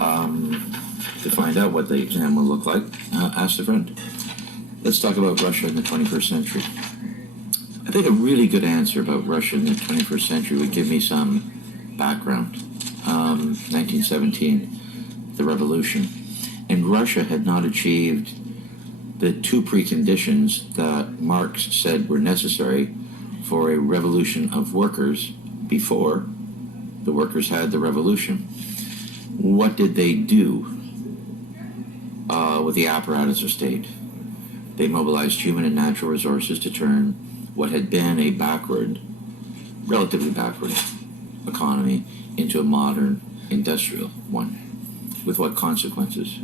To find out what the exam will look like, ask a friend. Let's talk about Russia in the 21st century. I think a really good answer about Russia in the 21st century would give me some background. 1917, the revolution. And Russia had not achieved the two preconditions that Marx said were necessary for a revolution of workers before the workers had the revolution. What did they do with the apparatus of state? They mobilized human and natural resources to turn what had been a relatively backward economy into a modern industrial one. With what consequences?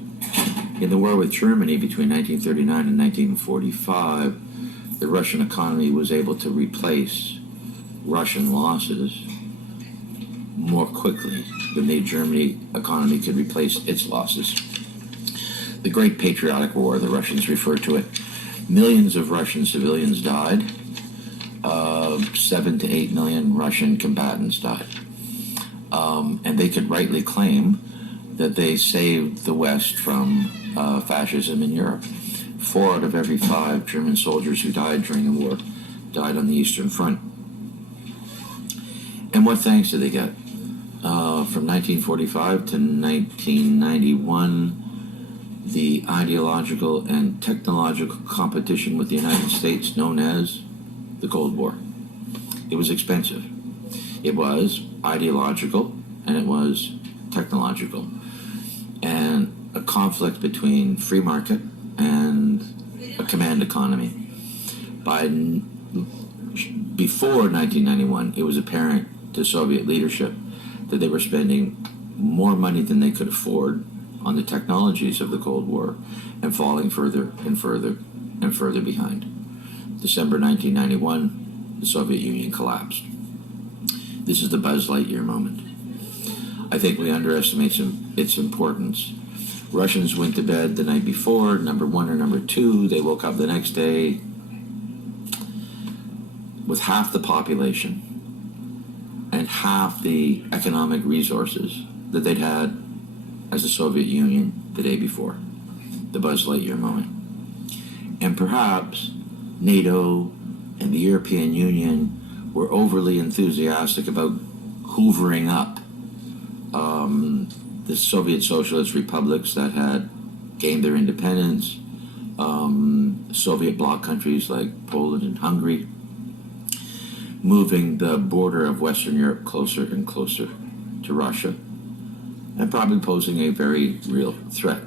In the war with Germany between 1939 and 1945, the Russian economy was able to replace Russian losses more quickly than the German economy could replace its losses. The Great Patriotic War, the Russians refer to it. Millions of Russian civilians died. 7 to 8 million Russian combatants died. And they could rightly claim that they saved the West from fascism in Europe. 4 out of every 5 German soldiers who died during the war died on the Eastern Front. And what thanks did they get? From 1945 to 1991, the ideological and technological competition with the United States known as the Cold War. It was expensive. It was ideological and it was technological. And a conflict between free market and a command economy. Before 1991, it was apparent to Soviet leadership that they were spending more money than they could afford on the technologies of the Cold War and falling further and further and further behind. December 1991, the Soviet Union collapsed. This is the Buzz Lightyear moment. I think we underestimate its importance. Russians went to bed the night before, number 1 or number 2. They woke up the next day with half the population and half the economic resources that they'd had as the Soviet Union the day before. The Buzz Lightyear moment. And perhaps NATO and the European Union were overly enthusiastic about hoovering up the Soviet socialist republics that had gained their independence, Soviet bloc countries like Poland and Hungary, moving the border of Western Europe closer and closer to Russia, and probably posing a very real threat.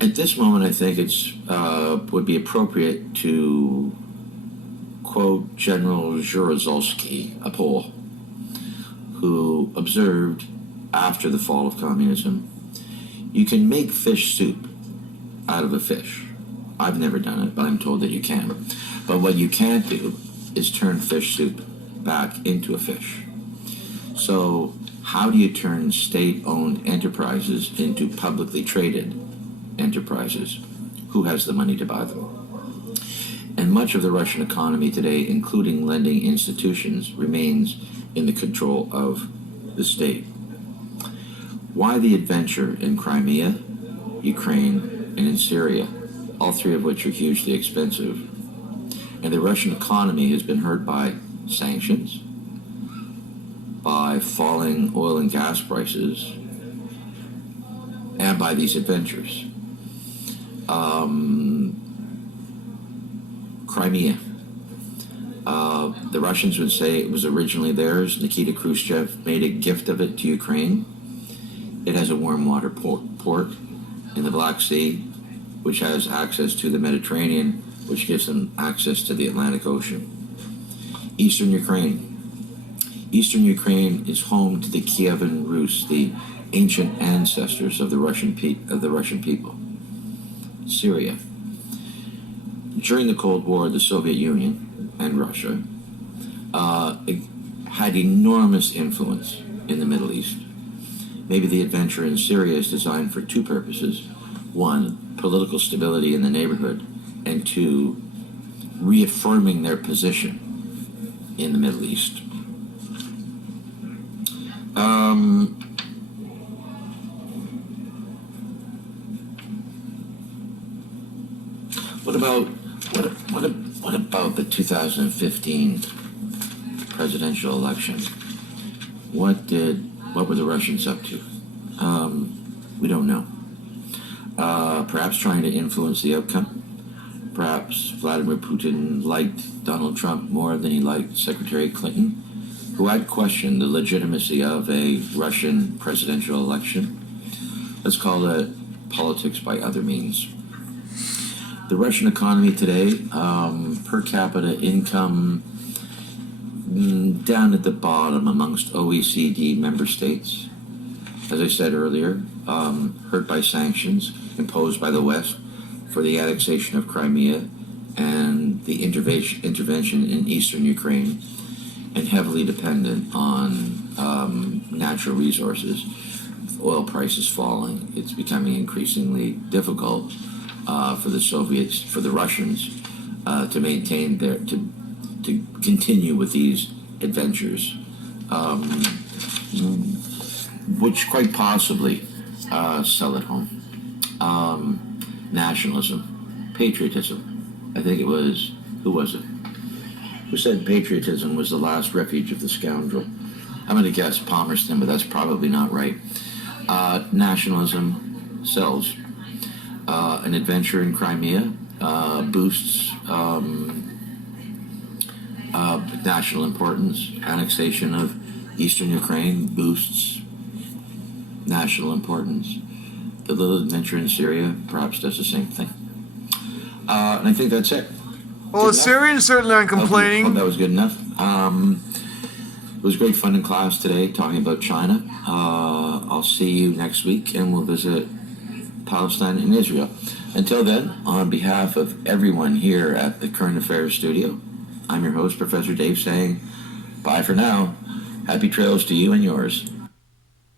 At this moment, I think it's would be appropriate to quote General Zhorozolsky, a Pole, who observed after the fall of communism, you can make fish soup out of a fish. I've never done it, but I'm told that you can. But what you can't do is turn fish soup back into a fish. So how do you turn state-owned enterprises into publicly traded enterprises? Who has the money to buy them? And much of the Russian economy today, including lending institutions, remains in the control of the state. Why the adventure in Crimea, Ukraine, and in Syria, all 3 of which are hugely expensive? And the Russian economy has been hurt by sanctions, by falling oil and gas prices, and by these adventures. Crimea. The Russians would say it was originally theirs. Nikita Khrushchev made a gift of it to Ukraine. It has a warm water port in the Black Sea, which has access to the Mediterranean, which gives them access to the Atlantic Ocean. Eastern Ukraine. Eastern Ukraine is home to the Kievan Rus, the ancient ancestors of the Russian people. Syria. During the Cold War, the Soviet Union and Russia had enormous influence in the Middle East. Maybe the adventure in Syria is designed for 2 purposes. 1, political stability in the neighborhood, and 2, reaffirming their position in the Middle East. Um, what about what about the 2015 presidential election? What were the Russians up to? We don't know. Perhaps trying to influence the outcome. Perhaps Vladimir Putin liked Donald Trump more than he liked Secretary Clinton, who had questioned the legitimacy of a Russian presidential election. Let's call it politics by other means. The Russian economy today, per capita income, down at the bottom amongst OECD member states. As I said earlier, hurt by sanctions imposed by the West for the annexation of Crimea and the intervention in eastern Ukraine, and heavily dependent on natural resources. Oil prices falling, it's becoming increasingly difficult for the Russians to maintain to continue with these adventures, which quite possibly sell at home. Nationalism, patriotism. I think it was, who was it? Who said patriotism was the last refuge of the scoundrel? I'm going to guess Palmerston, but that's probably not right. Nationalism sells. An adventure in Crimea boosts national importance. Annexation of eastern Ukraine boosts national importance. The little adventure in Syria perhaps does the same thing. And I think that's it. Well, the Syrians certainly aren't complaining. Hope that was good enough. It was great fun in class today talking about China. I'll see you next week, and we'll visit Palestine and Israel. Until then, on behalf of everyone here at the Current Affairs Studio, I'm your host, Professor Dave, saying bye for now. Happy trails to you and yours.